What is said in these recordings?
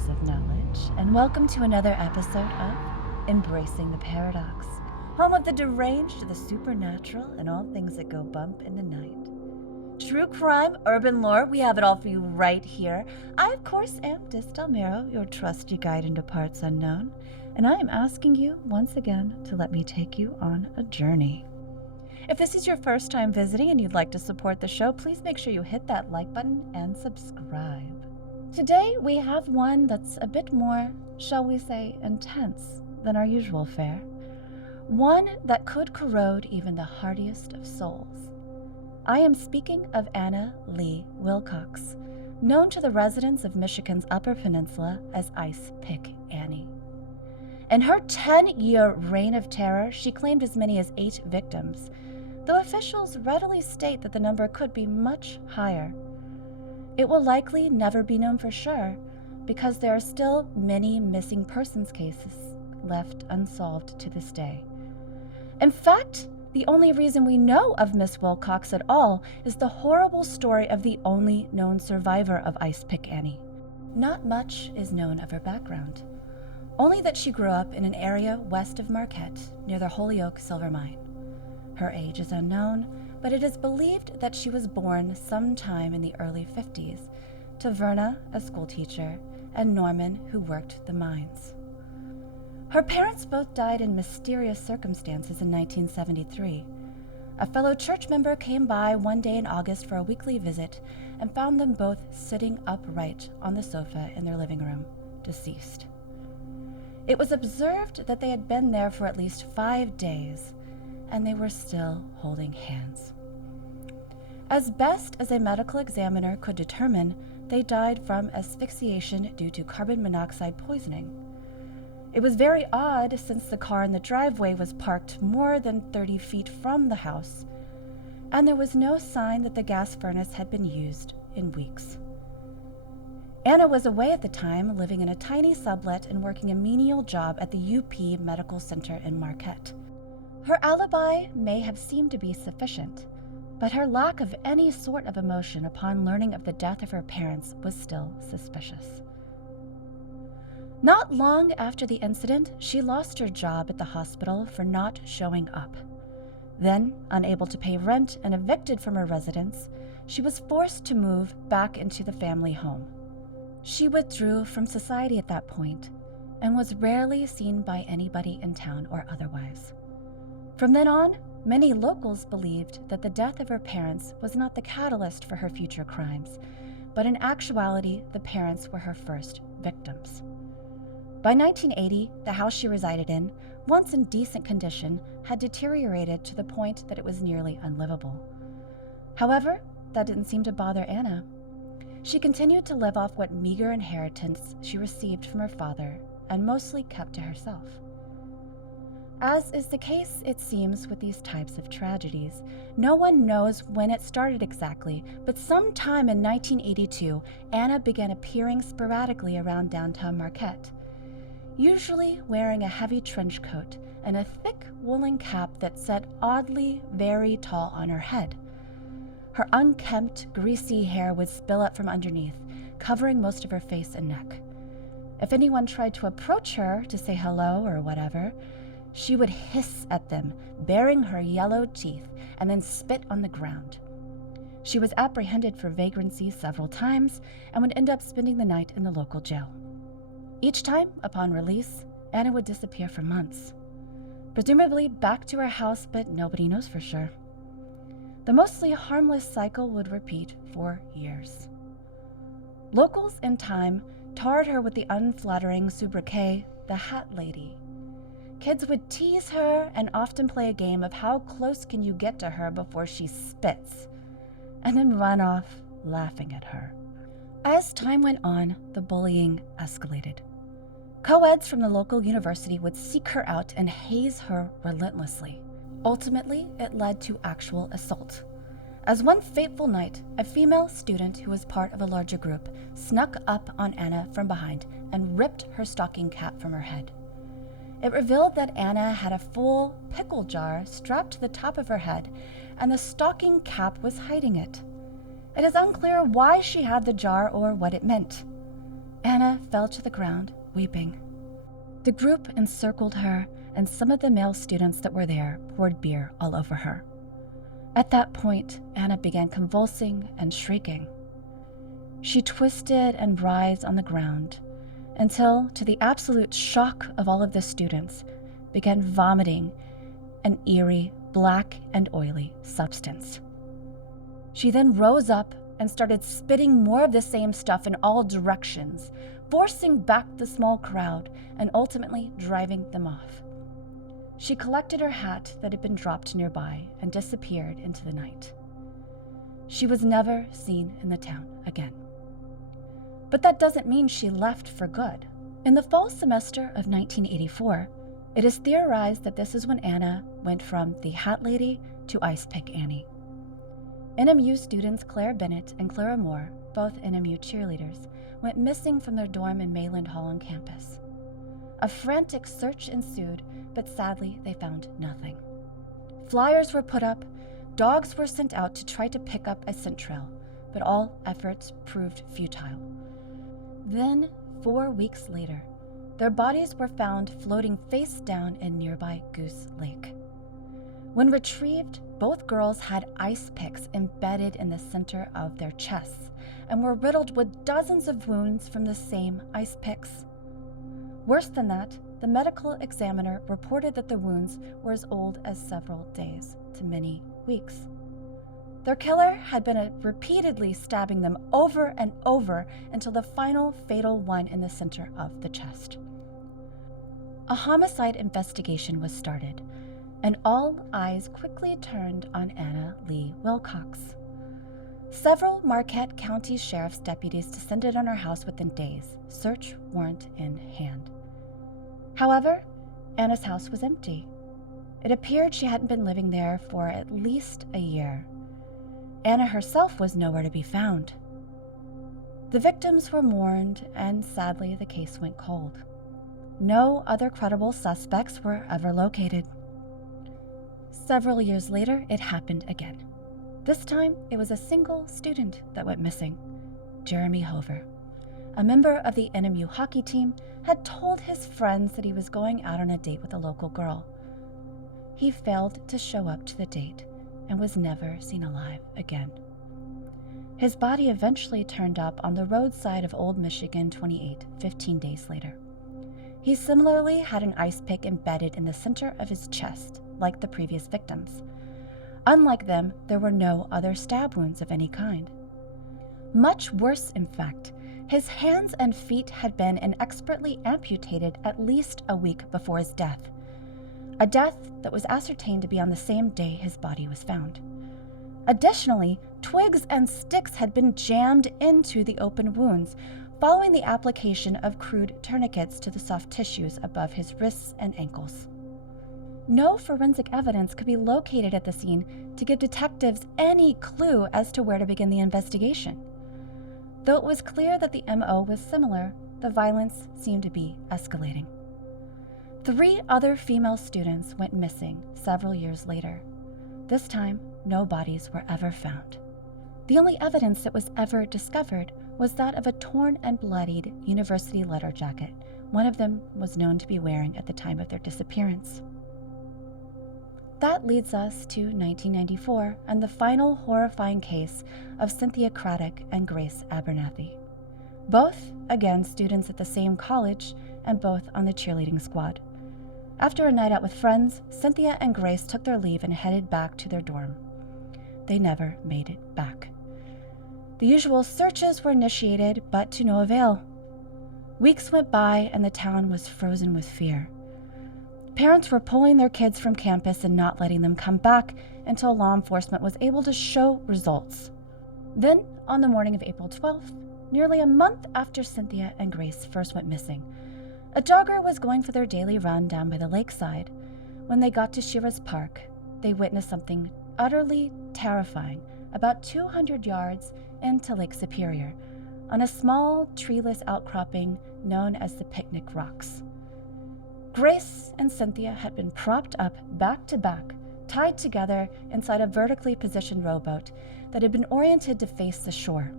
seekers of knowledge, and welcome to another episode of Embracing the Paradox, home of the deranged, the supernatural, and all things that go bump in the night. True crime, urban lore, we have it all for you right here. I, of course, am Distal Marrow, your trusty guide into parts unknown, and I am asking you, once again, to let me take you on a journey. If this is your first time visiting and you'd like to support the show, please make sure you hit that like button and subscribe. Today, we have one that's a bit more, shall we say, intense than our usual fare. One that could corrode even the hardiest of souls. I am speaking of Anna Lee Wilcox, known to the residents of Michigan's Upper Peninsula as Icepick Annie. In her 10-year reign of terror, she claimed as many as 8 victims, though officials readily state that the number could be much higher. It will likely never be known for sure, because there are still many missing persons cases left unsolved to this day. In fact, the only reason we know of Miss Wilcox at all is the horrible story of the only known survivor of Icepick Annie. Not much is known of her background, only that she grew up in an area west of Marquette near the Holyoke silver mine. Her age is unknown, but it is believed that she was born sometime in the early 50s to Verna, a schoolteacher, and Norman, who worked the mines. Her parents both died in mysterious circumstances in 1973. A fellow church member came by one day in August for a weekly visit and found them both sitting upright on the sofa in their living room, deceased. It was observed that they had been there for at least 5 days, and they were still holding hands. As best as a medical examiner could determine, they died from asphyxiation due to carbon monoxide poisoning. It was very odd since the car in the driveway was parked more than 30 feet from the house, and there was no sign that the gas furnace had been used in weeks. Anna was away at the time, living in a tiny sublet and working a menial job at the UP Medical Center in Marquette. Her alibi may have seemed to be sufficient, but her lack of any sort of emotion upon learning of the death of her parents was still suspicious. Not long after the incident, she lost her job at the hospital for not showing up. Then, unable to pay rent and evicted from her residence, she was forced to move back into the family home. She withdrew from society at that point and was rarely seen by anybody in town or otherwise. From then on, many locals believed that the death of her parents was not the catalyst for her future crimes, but in actuality, the parents were her first victims. By 1980, the house she resided in, once in decent condition, had deteriorated to the point that it was nearly unlivable. However, that didn't seem to bother Anna. She continued to live off what meager inheritance she received from her father and mostly kept to herself. As is the case, it seems, with these types of tragedies, no one knows when it started exactly, but sometime in 1982, Anna began appearing sporadically around downtown Marquette, usually wearing a heavy trench coat and a thick woolen cap that sat oddly very tall on her head. Her unkempt, greasy hair would spill up from underneath, covering most of her face and neck. If anyone tried to approach her to say hello or whatever, she would hiss at them, baring her yellow teeth, and then spit on the ground. She was apprehended for vagrancy several times and would end up spending the night in the local jail. Each time, upon release, Anna would disappear for months, presumably back to her house, but nobody knows for sure. The mostly harmless cycle would repeat for years. Locals in time tarred her with the unflattering sobriquet, the Hat Lady. Kids would tease her and often play a game of how close can you get to her before she spits, and then run off laughing at her. As time went on, the bullying escalated. Co-eds from the local university would seek her out and haze her relentlessly. Ultimately, it led to actual assault. As one fateful night, a female student who was part of a larger group snuck up on Anna from behind and ripped her stocking cap from her head. It revealed that Anna had a full pickle jar strapped to the top of her head, and the stocking cap was hiding it. It is unclear why she had the jar or what it meant. Anna fell to the ground, weeping. The group encircled her, and some of the male students that were there poured beer all over her. At that point, Anna began convulsing and shrieking. She twisted and writhed on the ground until, to the absolute shock of all of the students, began vomiting an eerie, black and oily substance. She then rose up and started spitting more of the same stuff in all directions, forcing back the small crowd and ultimately driving them off. She collected her hat that had been dropped nearby and disappeared into the night. She was never seen in the town again. But that doesn't mean she left for good. In the fall semester of 1984, it is theorized that this is when Anna went from the Hat Lady to Icepick Annie. NMU students Claire Bennett and Clara Moore, both NMU cheerleaders, went missing from their dorm in Mayland Hall on campus. A frantic search ensued, but sadly they found nothing. Flyers were put up, dogs were sent out to try to pick up a scent trail, but all efforts proved futile. Then, 4 weeks later, their bodies were found floating face down in nearby Goose Lake. When retrieved, both girls had ice picks embedded in the center of their chests and were riddled with dozens of wounds from the same ice picks. Worse than that, the medical examiner reported that the wounds were as old as several days to many weeks. Their killer had been repeatedly stabbing them over and over until the final fatal one in the center of the chest. A homicide investigation was started, and all eyes quickly turned on Anna Lee Wilcox. Several Marquette County Sheriff's deputies descended on her house within days, search warrant in hand. However, Anna's house was empty. It appeared she hadn't been living there for at least a year. Anna herself was nowhere to be found. The victims were mourned, and sadly the case went cold. No other credible suspects were ever located. Several years later, it happened again. This time, it was a single student that went missing, Jeremy Hover. A member of the NMU hockey team had told his friends that he was going out on a date with a local girl. He failed to show up to the date and was never seen alive again. His body eventually turned up on the roadside of Old Michigan 28, 15 days later. He similarly had an ice pick embedded in the center of his chest, like the previous victims. Unlike them, there were no other stab wounds of any kind. Much worse, in fact, his hands and feet had been inexpertly amputated at least a week before his death, a death that was ascertained to be on the same day his body was found. Additionally, twigs and sticks had been jammed into the open wounds following the application of crude tourniquets to the soft tissues above his wrists and ankles. No forensic evidence could be located at the scene to give detectives any clue as to where to begin the investigation. Though it was clear that the MO was similar, the violence seemed to be escalating. 3 other female students went missing several years later. This time, no bodies were ever found. The only evidence that was ever discovered was that of a torn and bloodied university letter jacket one of them was known to be wearing at the time of their disappearance. That leads us to 1994 and the final horrifying case of Cynthia Craddock and Grace Abernathy. Both, again, students at the same college and both on the cheerleading squad. After a night out with friends, Cynthia and Grace took their leave and headed back to their dorm. They never made it back. The usual searches were initiated, but to no avail. Weeks went by and the town was frozen with fear. Parents were pulling their kids from campus and not letting them come back until law enforcement was able to show results. Then, on the morning of April 12th, nearly a month after Cynthia and Grace first went missing, a jogger was going for their daily run down by the lakeside. When they got to Shira's Park, they witnessed something utterly terrifying about 200 yards into Lake Superior, on a small, treeless outcropping known as the Picnic Rocks. Grace and Cynthia had been propped up back to back, tied together inside a vertically positioned rowboat that had been oriented to face the shore.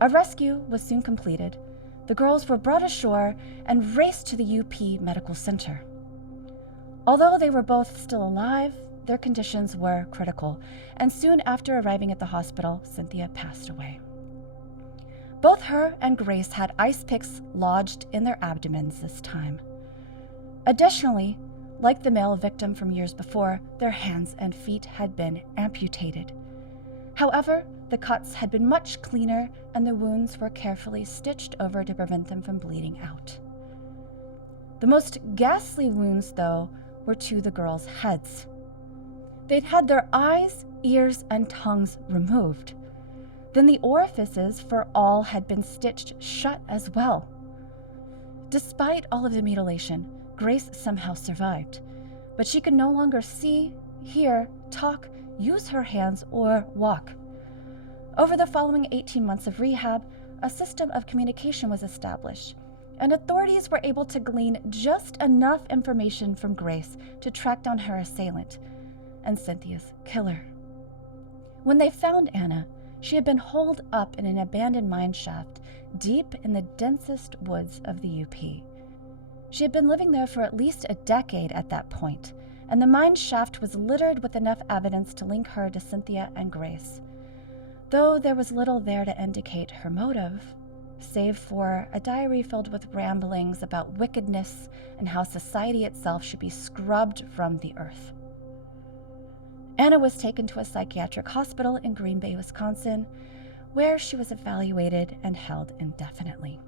A rescue was soon completed. the girls were brought ashore and raced to the UP Medical Center. Although they were both still alive, their conditions were critical, and soon after arriving at the hospital, Cynthia passed away. Both her and Grace had ice picks lodged in their abdomens this time. Additionally, like the male victim from years before, their hands and feet had been amputated. However, the cuts had been much cleaner and the wounds were carefully stitched over to prevent them from bleeding out. The most ghastly wounds, though, were to the girls' heads. They'd had their eyes, ears, and tongues removed. Then the orifices for all had been stitched shut as well. Despite all of the mutilation, Grace somehow survived, but she could no longer see, hear, talk, use her hands, or walk. Over the following 18 months of rehab, a system of communication was established, and authorities were able to glean just enough information from Grace to track down her assailant and Cynthia's killer. When they found Anna, she had been holed up in an abandoned mine shaft deep in the densest woods of the UP. She had been living there for at least a decade at that point, and the mine shaft was littered with enough evidence to link her to Cynthia and Grace, though there was little there to indicate her motive, save for a diary filled with ramblings about wickedness and how society itself should be scrubbed from the earth. Anna was taken to a psychiatric hospital in Green Bay, Wisconsin, where she was evaluated and held indefinitely.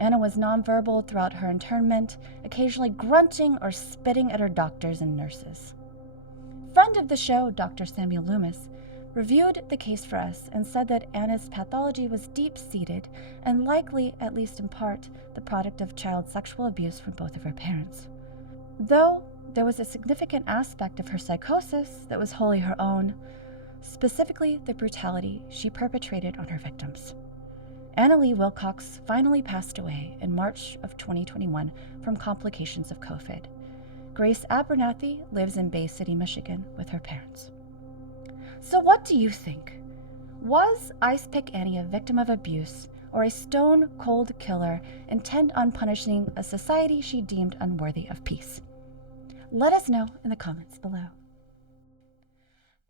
Anna was nonverbal throughout her internment, occasionally grunting or spitting at her doctors and nurses. Friend of the show, Dr. Samuel Loomis, reviewed the case for us and said that Anna's pathology was deep-seated and likely, at least in part, the product of child sexual abuse from both of her parents. Though there was a significant aspect of her psychosis that was wholly her own, specifically the brutality she perpetrated on her victims. Anna Lee Wilcox finally passed away in March of 2021 from complications of COVID. Grace Abernathy lives in Bay City, Michigan with her parents. So what do you think? Was Icepick Annie a victim of abuse or a stone-cold killer intent on punishing a society she deemed unworthy of peace? Let us know in the comments below.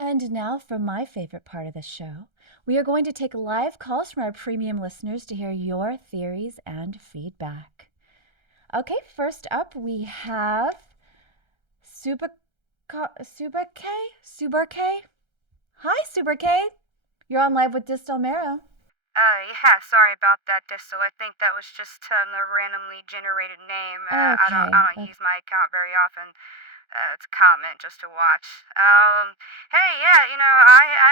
And now for my favorite part of the show. We are going to take live calls from our premium listeners to hear your theories and feedback. Okay, first up we have Super K. Hi, Super K. You're on live with Distal Marrow. Yeah, sorry about that, Distal. I think that was just a randomly generated name. I don't use my account very often. It's a comment just to watch. Hey, yeah,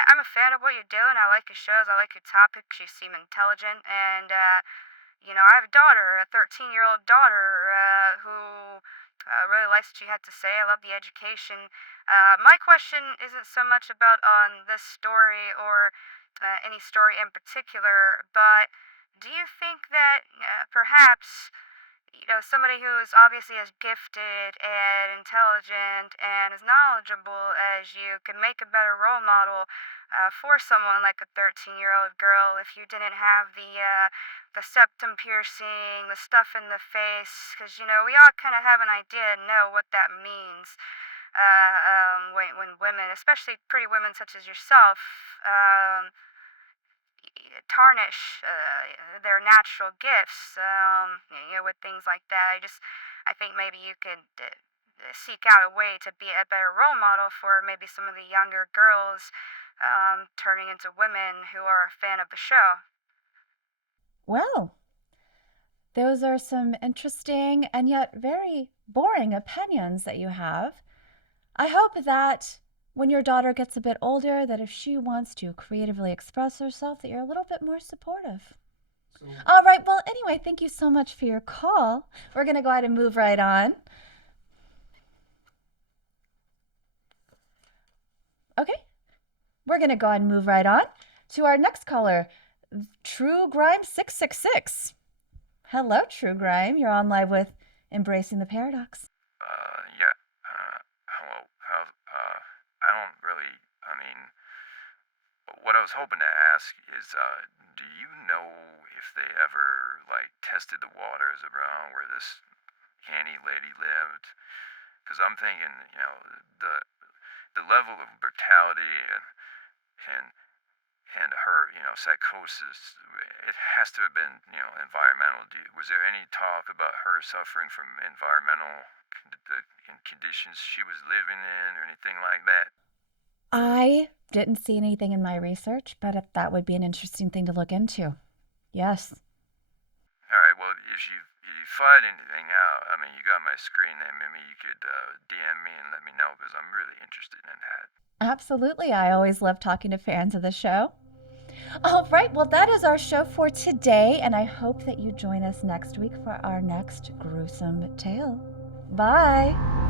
I'm a fan of what you're doing. I like your shows. I like your topics. You seem intelligent. And, I have a daughter, a 13-year-old daughter, who really likes what she had to say. I love the education. My question isn't so much about on this story or any story in particular, but do you think that perhaps somebody who is obviously as gifted and intelligent and as knowledgeable as you can make a better role model for someone like a 13-year-old girl if you didn't have the septum piercing, the stuff in the face, because we all kind of have an idea and know what that means when women, especially pretty women such as yourself, tarnish their natural gifts, with things like that. I think maybe you could seek out a way to be a better role model for maybe some of the younger girls turning into women who are a fan of the show. Well, those are some interesting and yet very boring opinions that you have. I hope that when your daughter gets a bit older, that if she wants to creatively express herself, that you're a little bit more supportive. All right, well, anyway, thank you so much for your call. We're going to go ahead and move right on. Okay, we're going to go ahead and move right on to our next caller, True Grime 666. Hello, True Grime. You're on live with Embracing the Paradox. Yeah. Hello. I don't really, what I was hoping to ask is, do you know if they ever, like, tested the waters around where this Annie lady lived. Because I'm thinking, the the level of brutality and and her, psychosis, it has to have been, environmental. Was there any talk about her suffering from environmental conditions she was living in or anything like that? I didn't see anything in my research, but if that would be an interesting thing to look into. Yes. All right. Well, if you find anything out, I mean, you got my screen name. Maybe you could DM me and let me know because I'm really interested in that. Absolutely. I always love talking to fans of the show. All right. Well, that is our show for today, and I hope that you join us next week for our next gruesome tale. Bye.